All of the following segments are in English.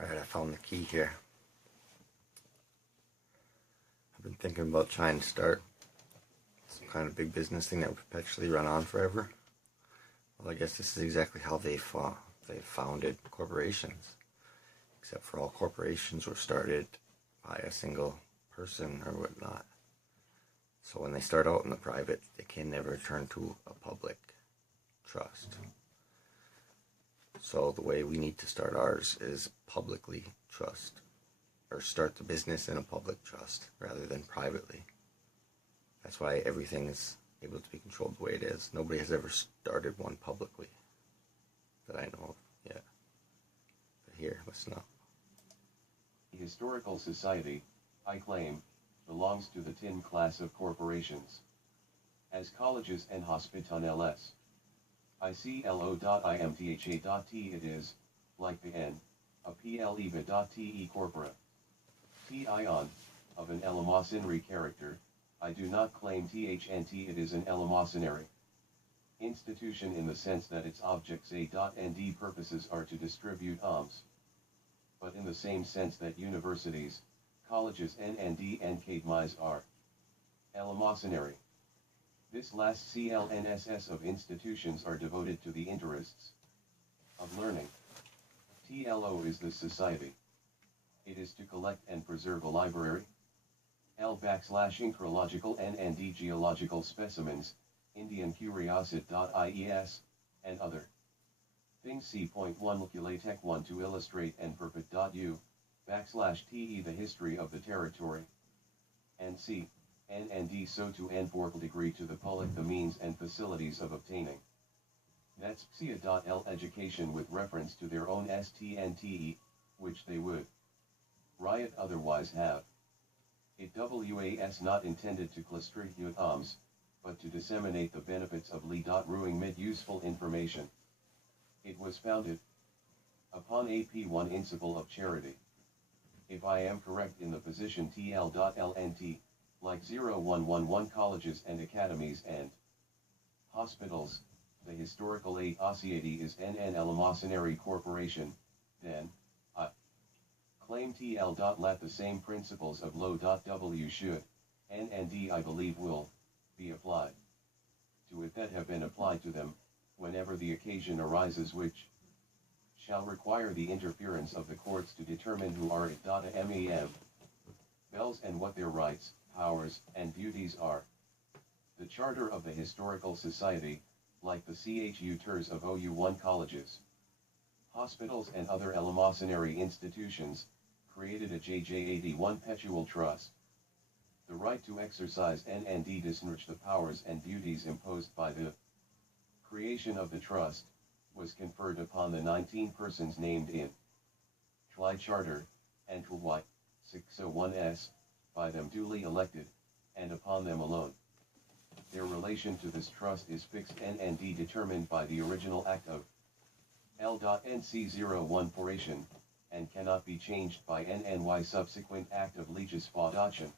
Alright, I found the key here. I've been thinking about trying to start some kind of big business thing that would perpetually run on forever. Well, I guess this is exactly how they founded corporations. Except for all corporations were started by a single person or whatnot. So when they start out in the private, they can never turn to a public trust. So the way we need to start ours is publicly trust, or start the business in a public trust rather than privately. That's why everything is able to be controlled the way it is. Nobody has ever started one publicly that I know of yet. But here, listen up. The Historical Society, I claim, belongs to the tin class of corporations. As colleges and hospitales. ICLO.IMTHA.T it is, like the N, a PLEVA.TE corpora. Tion, of an eleemosynary character, I do not claim THNT it is an eleemosynary institution in the sense that its objects A.ND purposes are to distribute alms. But in the same sense that universities, colleges NND and CADMIs are eleemosynary. This last CLNSS of institutions are devoted to the interests of learning. TLO is the society. It is to collect and preserve a library. L/incrological NND geological specimens, Indian Curiosity.ies, and other things. C.1 Calculate 1 to illustrate and perpet.u/te the history of the territory. And C. NND so to enforce degree to the public the means and facilities of obtaining. That's psia.l education with reference to their own STNTE, which they would riot otherwise have. It was not intended to distribute alms, but to disseminate the benefits of Li.ruing mid useful information. It was founded upon AP1 principle of charity. If I am correct in the position TL.LNT, like 0111 colleges and academies and hospitals, the Historical Aid Society is an eleemosynary corporation, then, I claim TL. Let the same principles of Lo.W should, NND I believe will, be applied to it that have been applied to them, whenever the occasion arises which shall require the interference of the courts to determine who are it.MEM. Bells and what their rights, powers, and duties are. The charter of the Historical Society, like the CHU-TERS of OU1 colleges, hospitals and other eleemosynary institutions, created a JJ81 Perpetual Trust. The right to exercise NND discharge the powers and duties imposed by the creation of the trust, was conferred upon the 19 persons named in Tli Charter, and Tli 601s, by them duly elected, and upon them alone. Their relation to this trust is fixed NND determined by the original act of L.NC01 and cannot be changed by NNY subsequent act of legislation,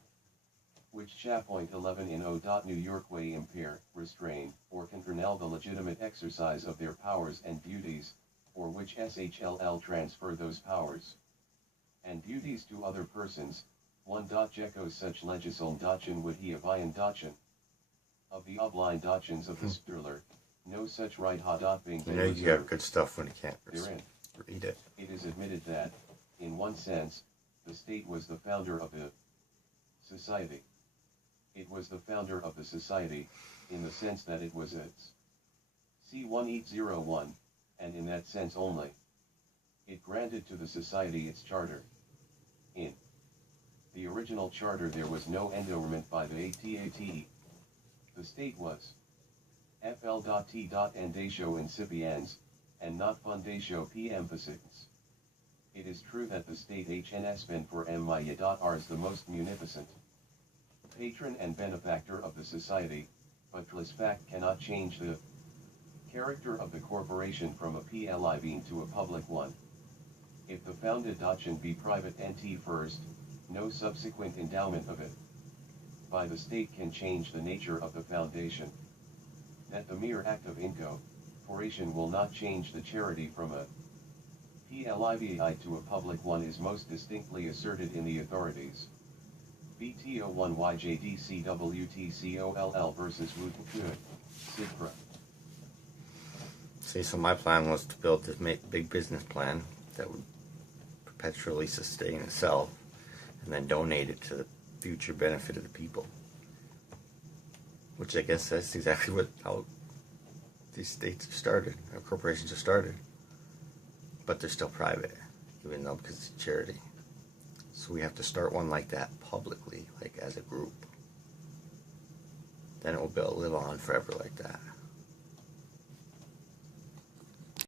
which Chappoint 11 in O. New York way impair, restrain, or control the legitimate exercise of their powers and duties, or which SHLL transfer those powers and duties to other persons. 1. Jekko such legislation would he avian dachin. Of the obline dachins of the Stirler, no such right ha. Being you know you got good stuff when you can't read it. It is admitted that, in one sense, the state was the founder of the society. It was the founder of the society, in the sense that it was its C1801, and in that sense only. It granted to the society its charter. In the original charter there was no endowment by the ATAT. The state was FL.T. Endatio incipiens, and not Fundatio P. emphasis. It is true that the state HNS been for MIA.R is the most munificent patron and benefactor of the society, but this fact cannot change the character of the corporation from a PLI being to a public one. If the founded dachin be private NT first, no subsequent endowment of it by the state can change the nature of the foundation. That the mere act of incorporation will not change the charity from a PLIVI to a public one is most distinctly asserted in the authorities. BTO1YJDCWTCOLL versus Wooten Sidpra. See, so my plan was to build this big business plan that would perpetually sustain itself and then donate it to the future benefit of the people. Which I guess that's exactly how these states have started, or corporations have started. But they're still private, even though because it's a charity. So we have to start one like that publicly, like as a group. Then it will live on forever like that.